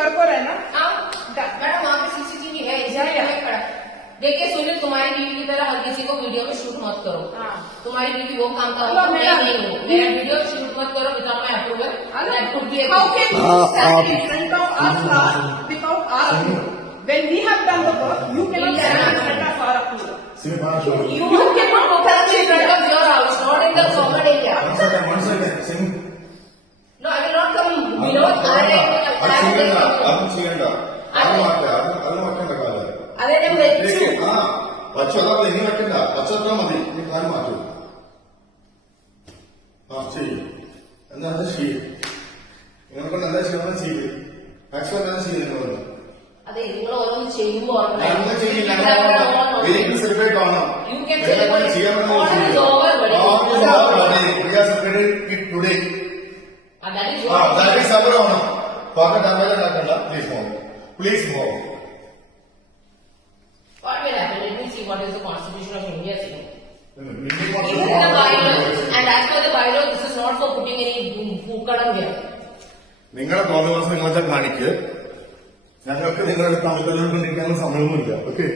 वर्क हो रहा है ना? मैडम वहाँ पे सीसीटीवी है, खड़ा। देखिए सुनील, तुम्हारी बीवी की तरह हर किसी को वीडियो में शूट मत करो। तुम्हारी बीवी वो काम का नहीं हो, मेरा वीडियो शूट मत करो without my approval. How can you stand in front of us without our approval? When we have done the work, you cannot stand in front of our approval. You cannot open in front of your house, not in the common area. No, I will not come below. അതെ ഞാൻ വെച്ചു. പച്ചവെള്ളം ഇനി വെക്കണ്ട, പച്ചവെള്ളം മതി. നീ കാര്യം മാറ്റൂ. ചെയ്യും എന്താ ചെയ്യും. നിങ്ങളെ കൊണ്ട് എന്താ ചെയ്യണം ചെയ്ത് മാക്സിമം എന്താ ചെയ്യും നിങ്ങളൊന്ന്. അതെ, നിങ്ങൾ ഓരോന്ന് ചെയ്യുമ്പോ സെലിബ്രേറ്റ് ആവണം. ചെയ്യാൻ ടുഡേ സബറാവണം. പാക ഡാമേജ് ഉണ്ടാക്കണ്ട. Please move. What will happen? Let me see what is the Constitution of India saying. This is a bylaw, and as per the bylaw, this is not for putting any പൂക്കളം here. നിങ്ങളെ തോന്നുന്ന നിങ്ങളെ കാണിക്ക്. ഞങ്ങൾക്ക് നിങ്ങളുടെ തമ്മിലുകൊണ്ടിരിക്കാനുള്ള സമയമൊന്നുമില്ല. ഓക്കെ,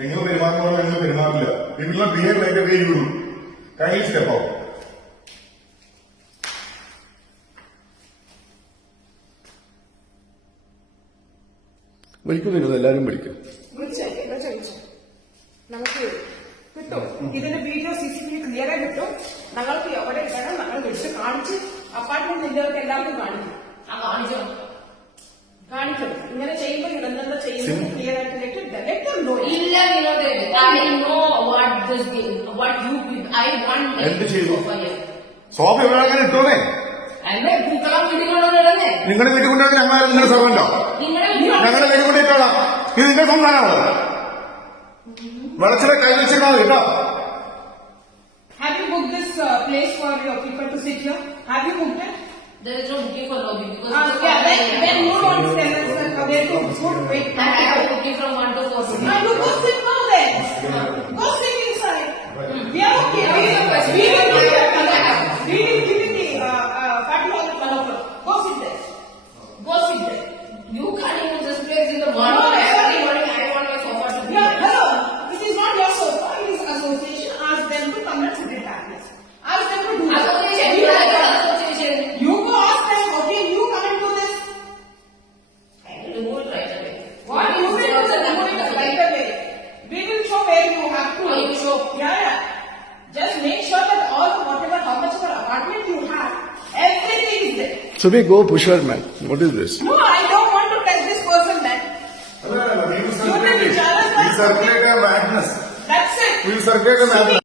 നിങ്ങൾ പെരുമാറുമ്പോൾ ഞങ്ങൾ പെരുമാറില്ല. നിങ്ങൾ behave like a way you do. Kindly step out. വിളിക്കും വരുന്നത് എല്ലാരും വിളിക്കും. നമുക്ക് കിട്ടും ഇതിന്റെ വീഡിയോ സിസിടിവി ക്ലിയർ ആയി കിട്ടും. ഞങ്ങൾക്ക് എവിടെ ഇടണം ഞങ്ങൾ വിളിച്ച് കാണിച്ച് അപ്പാർട്ട്മെന്റ് ഇന്ത്യർക്ക് എല്ലാവർക്കും കാണിക്കും. കാണിക്കും. ഇങ്ങനെ ചെയ്യുമ്പോൾ ഇതെന്താ ചെയ്യുന്നത് ക്ലിയർ ആയിട്ട് ഇല്ല Vinod, I know what you I want. എന്ത് ചെയ്തു? സോഫ ഇവിടെ അങ്ങനെ ഇട്ടോന്നേ. എന്നെ പൂക്കളം വീട്ടിൽ കൊണ്ടുവന്നിടന്നേ. നിങ്ങളുടെ വീട്ടിൽ കൊണ്ടുവന്ന് ഞങ്ങളാരും നിങ്ങളുടെ സർവന്റോ? ഞങ്ങളുടെ വീട്ടിൽ കൊണ്ടിട്ടോളാം. ഇത് നിങ്ങളുടെ സംസ്ഥാനമാണോ? വെളച്ചിലെ കൈ വെച്ചിരുന്നാൽ കേട്ടോ. Have you booked this place for your people to sit here? Have you booked it? There is no booking for lobby because then you don't tell us where to put. Wait, I have booking from 1 to 4. You go sit now then. Go sit inside. We are okay. We will give you the party hall at 1 o'clock. Go sit there. Go sit there. You can't use this place in the morning. No, Every morning I want my sofa to be Yeah, here. hello. This is not your sofa. It is association. Ask them to come and sit it at this. Ask them to do this. Association. You go ask them. Okay, you come and do this. I will remove it right away. What you will do right away. We will show where you have to. Oh, you show. Yeah. Just make sure that all whatever how much of an apartment you have, everything is there. So we go pusher man. What is this? No, I don't want to touch this person, man. We circulate a madness. That's it. We circulate a madness.